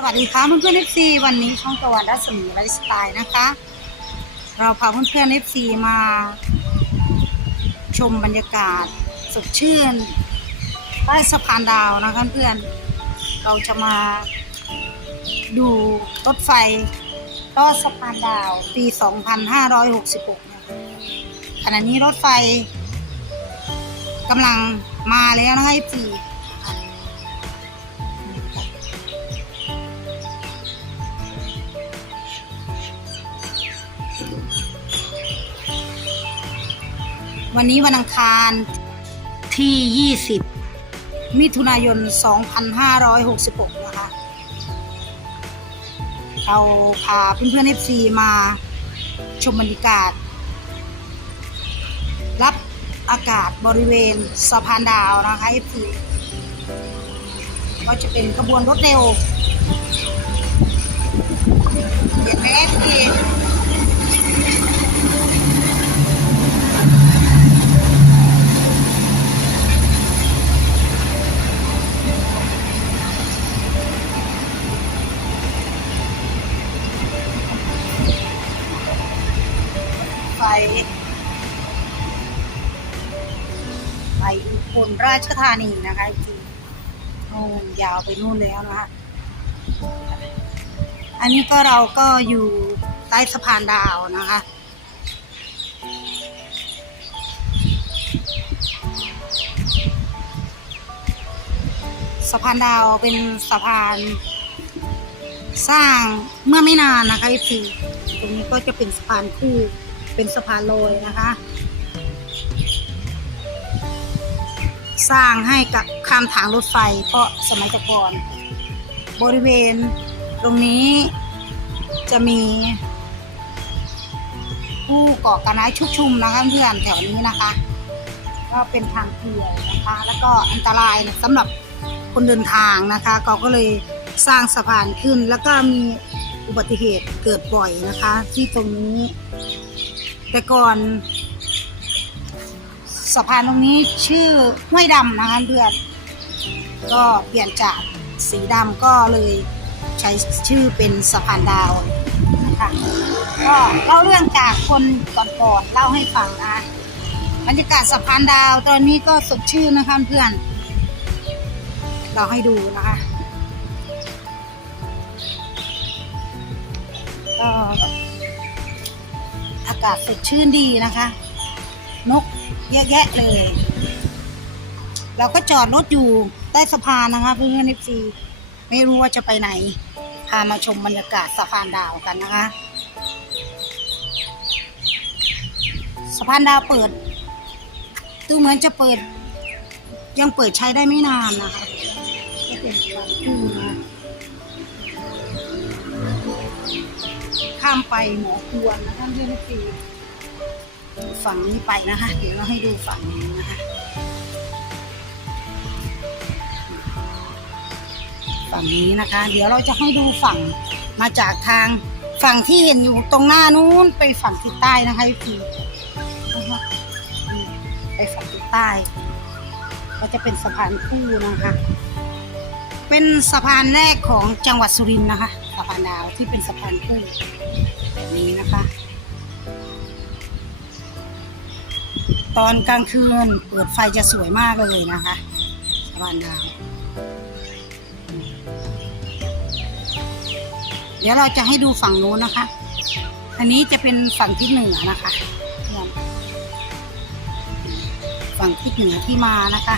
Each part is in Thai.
สวัสดีค่ะเพื่อนๆเอฟซีวันนี้ช่องตะวันรัศมีไลฟ์สไตล์นะคะ เราพาเพื่อนๆเอฟซีมา ชมบรรยากาศสดชื่นใต้สะพานดาวนะคะเพื่อนเราจะมาดูรถไฟลอดสะพานดาวปี 2566นะคะขณะนี้รถไฟกำลังมาแล้วนะคะเอฟซี วันนี้วันอังคารที่ 20 มิถุนายน 2566 นะคะ เราพาเพื่อนๆ FC มาชมบรรยากาศ รับอากาศบริเวณสะพานดาวนะคะ FC ก็จะเป็นขบวนรถเร็วเห็นไหม FC ราชธานีนะคะจริงโอ้ยาวไปนู่นแล้วนะคะอันนี้ก็เราก็อยู่ใต้สะพานดาวนะคะ สะพานดาวเป็นสะพาน สร้างเมื่อไม่นานนะคะอีพีตรงนี้ก็จะเป็นสะพานคู่เป็นสะพานลอยนะคะ สร้างให้กับข้ามทางรถไฟ เพราะสมัยต่ก่อน บริเวณตรงนี้จะมี ผู้ก่อการร้ายชุกชุมนะคะเพื่อนแถวนี้นะคะ ก็เป็นทางเปลี่ยวนะคะ แล้วก็อันตรายสำหรับคนเดินทางนะคะก็ก็เลยสร้างสะพานขึ้น แล้วก็มีอุบัติเหตุเกิดบ่อยนะคะ ที่ตรงนี้ แต่ก่อน สะพานตรงนี้ชื่อห้วยดำนะคะเพื่อนก็เปลี่ยนจากสีดำก็เลยใช้ชื่อเป็นสะพานดาวนะคะก็เล่าเรื่องจากคนก่อนๆเล่าให้ฟังนะคะบรรยากาศสะพานดาวตอนนี้ก็สดชื่นนะคะเพื่อน เราให้ดูนะคะก็อากาศสดชื่นดีนะคะ นก เยอะแยะเลย เราก็จอดรถอยู่ใต้สะพานนะคะเพื่อนๆซีไม่รู้ว่าจะไปไหน พามาชมบรรยากาศสะพานดาวกันนะคะสะพานดาวเปิดดูเหมือนจะเปิด ยังเปิดใช้ได้ไม่นานนะคะก็เป็นความคู่นะข้ามไปหมอควรนะคะเพื่อนๆซี ฝั่งนี้ไปนะคะ เดี๋ยวเราให้ดูฝั่งนี้นะคะ ฝั่งนี้นะคะ เดี๋ยวเราจะให้ดูฝั่งมาจากทางฝั่งที่เห็นอยู่ตรงหน้านู้นไปฝั่งทิศใต้นะคะพี่ไปฝั่งทิศใต้ ก็จะเป็นสะพานคู่นะคะ เป็นสะพานแรกของจังหวัดสุรินทร์นะคะ สะพานดาวที่เป็นสะพานคู่แบบนี้นะคะ ตอนกลางคืนเปิดไฟจะสวยมากเลยนะคะสะพานดาวเดี๋ยวเราจะให้ดูฝั่งโน้นนะคะ อันนี้จะเป็นฝั่งทิศเหนือนะคะ ฝั่งทิศเหนือที่มานะคะ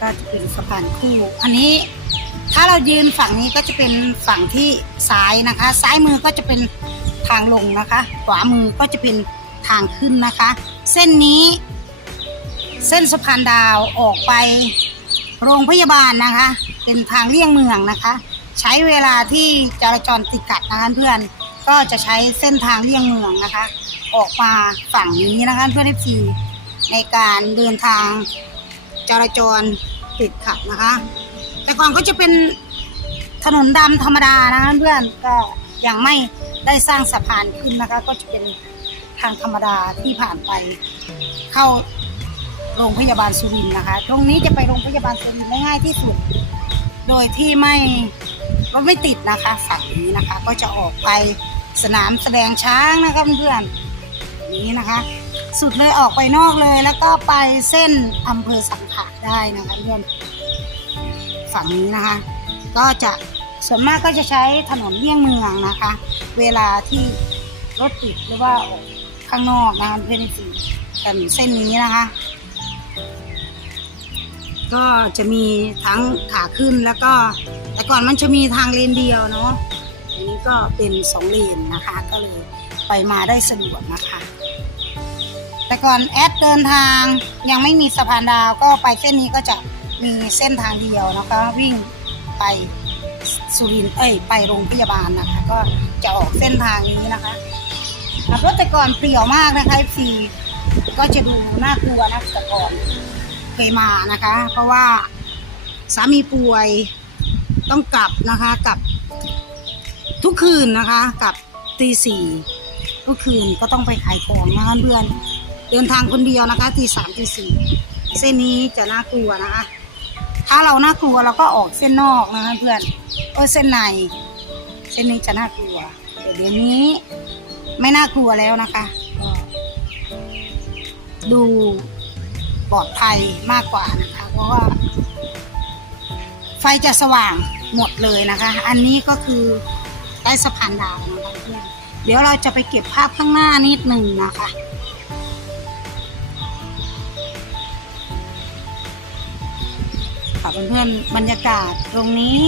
ก็จะเป็นสะพานคู่ อันนี้ถ้าเรายืนฝั่งนี้ก็จะเป็นฝั่งที่ซ้ายนะคะ ซ้ายมือก็จะเป็นทางลงนะคะ ขวามือก็จะเป็นทางขึ้นนะคะ เส้นนี้ เส้นสะพานดาวออกไปโรงพยาบาลนะคะ เป็นทางเลี่ยงเมืองนะคะ ใช้เวลาที่จราจรติดขัดนะคะเพื่อนก็จะใช้เส้นทางเลี่ยงเมืองนะคะ ออกมาฝั่งนี้นะคะเพื่อนทีในการเดินทางจราจรติดขัดนะคะ แต่ก่อนก็จะเป็นถนนดำธรรมดานะคะเพื่อนก็ยังไม่ได้สร้างสะพานขึ้นนะคะ ก็จะเป็นางธรรมดาที่ผ่านไปเข้าโรงพยาบาลสุรินทร์นะคะ ตรงนี้จะไปโรงพยาบาลสุรินทร์ได้ง่ายที่สุด โดยที่ไม่รถไม่ติดนะคะฝั่งนี้นะคะ ก็จะออกไปสนามแสดงช้างนะคะเพื่อนนี้นะคะ สุดเลยออกไปนอกเลย แล้วก็ไปเส้นอำเภอสังขะได้นะคะเพื่อนฝั่งนี้นะคะ ก็จะส่วนมากก็จะใช้ถนนเลี่ยงเมืองนะคะ เวลาที่รถติดหรือว่าออก ข้างนอกนะคะเพื่อนที่กันเส้นนี้นะคะ ก็จะมีทั้งขาขึ้นแล้วก็ แต่ก่อนมันจะมีทางเลนเดียวเนาะอันนี้ก็เป็นสองเลนนะคะ ก็เลยไปมาได้สะดวกนะคะ แต่ก่อนแอดเดินทางยังไม่มีสะพานดาวก็ไปเส้นนี้ก็จะมีเส้นทางเดียวนะคะ วิ่งไปสุรินเอ้ยไปโรงพยาบาลนะคะ ก็จะออกเส้นทางนี้นะคะ ขับรถแต่ก่อนเปรี่ยวมากนะคะฟีก็จะดูน่ากลัวนะแต่ก่อนเคยมานะคะ เพราะว่าสามีป่วยต้องกลับนะคะกลับทุกคืนนะคะกลับตีสี่ทุกคืนก็ต้องไปขายของนะคะเพื่อนเดินทางคนเดียวนะคะตีสามตีสี่เส้นนี้จะน่ากลัวนะคะ ถ้าเราน่ากลัวเราก็ออกเส้นนอกนะคะเพื่อนเออเส้นใน เส้นนี้จะน่ากลัวเดี๋ยวนี้ ไม่น่ากลัวแล้วนะคะ ดูปลอดภัยมากกว่านะคะ เพราะว่า ไฟจะสว่างหมดเลยนะคะ อันนี้ก็คือใต้สะพานดาวนะคะเพื่อนเดี๋ยวเราจะไปเก็บภาพข้างหน้านิดหนึ่งนะคะค่ะเพื่อนๆบรรยากาศตรงนี้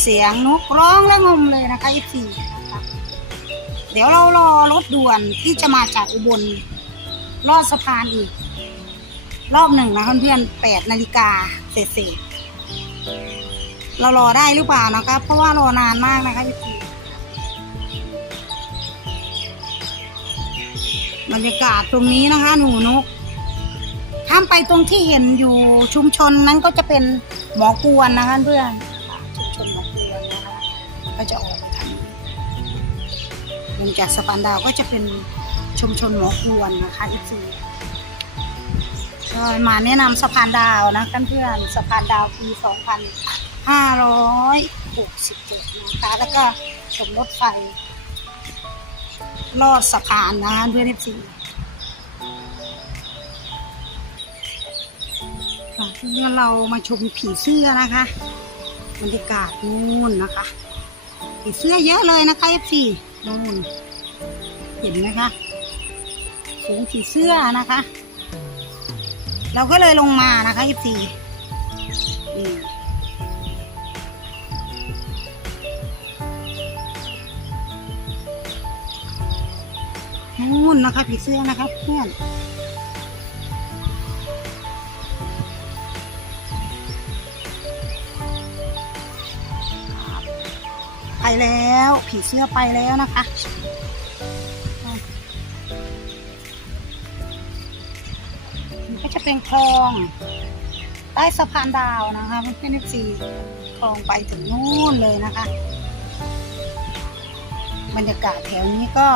เสียงนกร้องและงมเลยนะคะอีสี่นะคะ เดี๋ยวเรารอรถด่วนที่จะมาจากอุบลลอดสะพานอีก รอบหนึ่งนะเพื่อนๆแปดนาฬิกาเศษๆเรารอได้หรือเปล่านะคะเพราะว่ารอนานมากนะคะอีสี่บรรยากาศตรงนี้นะคะ หนูนกข้ามไปตรงที่เห็นอยู่ชุมชนนั้นก็จะเป็นหมอกวนนะคะเพื่อนชุมชนหมอกวนนะคะก็จะออก ลงจากสะพานดาวก็จะเป็นชุมชนหมอกวนนะคะอีซีก็มาแนะนำสะพานดาวนะเพื่อนๆสะพานดาวปี2567นะคะแล้วก็ชมรถไฟลอดสะพานนะคะเพื่อนเอฟซีค่เพื่อเรามาชมผีเสื้อนะคะบรรยากาศนู่นนะคะผีเสื้อเยอะเลยนะคะ F4 นู่นเห็นไหมคะฝูงผีเสื้อนะคะ เราก็เลยลงมานะคะ F4 นี่นู่นนะคะผีเสื้อนะคะเพื่อน ไปแล้วผีเสื้อไปแล้วนะคะก็จะเป็นคลองใต้สะพานดาวนะคะเพื่อนๆซีคลองไปถึงนู่นเลยนะคะ บรรยากาศแถวนี้ก็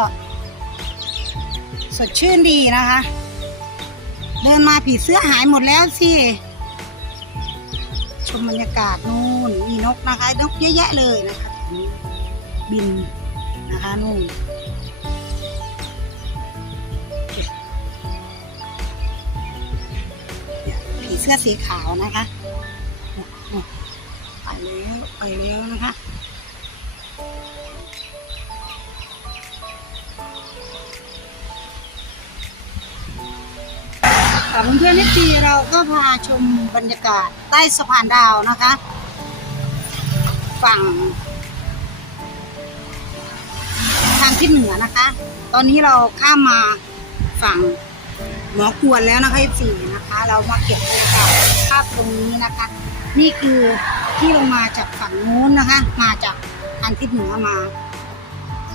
สดชื่นดีนะคะ เดินมาผีเสื้อหายหมดแล้วสิชมบรรยากาศนู่นมีนกนะคะนกเยอะแยะเลยนะคะ บินนะคะนู่นผีเสื้อสีขาวนะคะ ไปแล้วไปแล้วนะคะค่ะเพื่อนๆนิตีเราก็พาชมบรรยากาศใต้สะพานดาวนะคะ ฝั่ง ทางทิศเหนือนะคะ ตอนนี้เราข้ามมาฝั่งหมอกวนแล้วนะคะ F4 นะคะ เรามาเก็บบรรยากาศภาพตรงนี้นะคะ นี่คือที่ลงมาจากฝั่งนู้นนะคะ มาจากทางทิศเหนือมา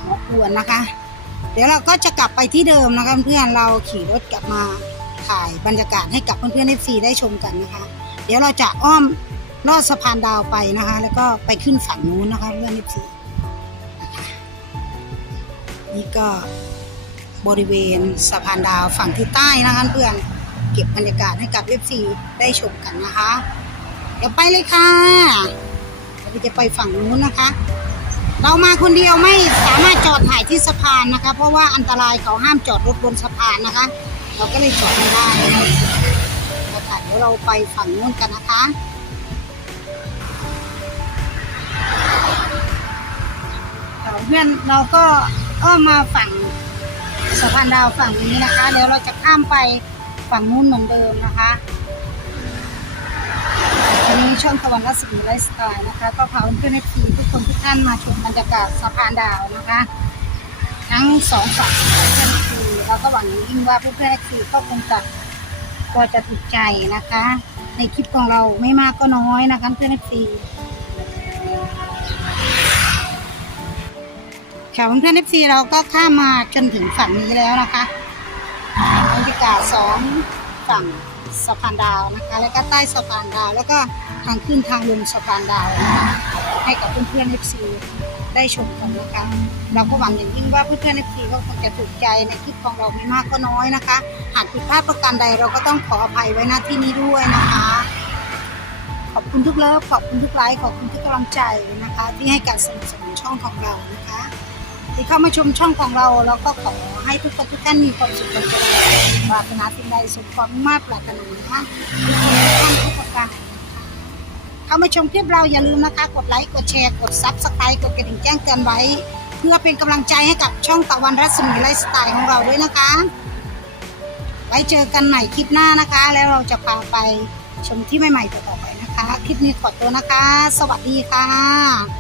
หมอกวนนะคะ เดี๋ยวเราก็จะกลับไปที่เดิมนะคะเพื่อนเราขี่รถกลับมาถ่ายบรรยากาศให้กับเพื่อนๆ FC ได้ชมกันนะคะ เดี๋ยวเราจะอ้อมลอดสะพานดาวไปนะคะ แล้วก็ไปขึ้นฝั่งนู้นนะคะเพื่อน FC นะคะ นี่ก็บริเวณสะพานดาวฝั่งที่ใต้นะคะเพื่อนเก็บบรรยากาศให้กับ FC ได้ชมกันนะคะ เดี๋ยวไปเลยค่ะเราจะไปฝั่งนู้นนะคะ เรามาคนเดียวไม่สามารถจอดถ่ายที่สะพานนะคะ เพราะว่าอันตรายเขาห้ามจอดรถบนสะพานนะคะ เราก็เลยจอดไม่ได้นะคะเดี๋ยวเราไปฝั่งนู้นกันนะคะเพื่อนเราก็ อ้อมมาฝั่งสะพานดาวฝั่งนี้นะคะ แล้วเราจะข้ามไปฝั่งนู้นเหมือนเดิมนะคะทีนี้ช่องตะวันรัศมีไลฟ์สไตล์นะคะ ก็พาเพื่อนๆทีทุกคนทุกท่านมาชมบรรยากาศสะพานดาวนะคะ ทั้งสองฝั่งเพื่อนๆทีเราก็หวังยิ่งว่าเพื่อนๆทีก็คงจะก็จะถูกใจนะคะ ในคลิปของเราไม่มากก็น้อยนะคะเพื่อนๆที ค่ะเพื่อนๆเอฟซีเราก็ข้ามมาจนถึงฝั่งนี้แล้วนะคะบรรยากาศสองฝั่งสะพานดาวนะคะ แล้วก็ใต้สะพานดาว แล้วก็ทางขึ้นทางลงสะพานดาวนะคะให้กับเพื่อนๆเอฟซีได้ชมกันนะคะเราก็หวังอย่างยิ่งว่าเพื่อนๆเอฟซีก็คงจะถูกใจในคลิปของเราไม่มากก็น้อยนะคะ หากผิดพลาดประการใดเราก็ต้องขออภัยไว้หน้าที่นี้ด้วยนะคะขอบคุณทุกเลิฟขอบคุณทุกไลค์ขอบคุณทุกกำลังใจนะคะ ที่ให้การสนับสนุนช่องของเรานะคะ ที่เข้ามาชมช่องของเราเราก็ขอให้ทุกคนทุกท่านมีความสุขความเจริญปรารถนาสิ่งใดสมความมา่ปรารถนานะคะทุกคนทุกท่านทุกประการนเข้ามาชมคลิปเราอย่าลืมนะคะ กดไลค์กดแชร์กดซับสไครต์กดกระดิ่งแจ้งเตือนไว้ เพื่อเป็นกำลังใจให้กับช่องตะวันรัศมีไลฟ์สไตล์ของเราด้วยนะคะ ไว้เจอกันใหม่คลิปหน้านะคะ แล้วเราจะพาไปชมที่ใหม่ๆต่อไปนะคะ คลิปนี้ขอตัวนะคะ สวัสดีค่ะ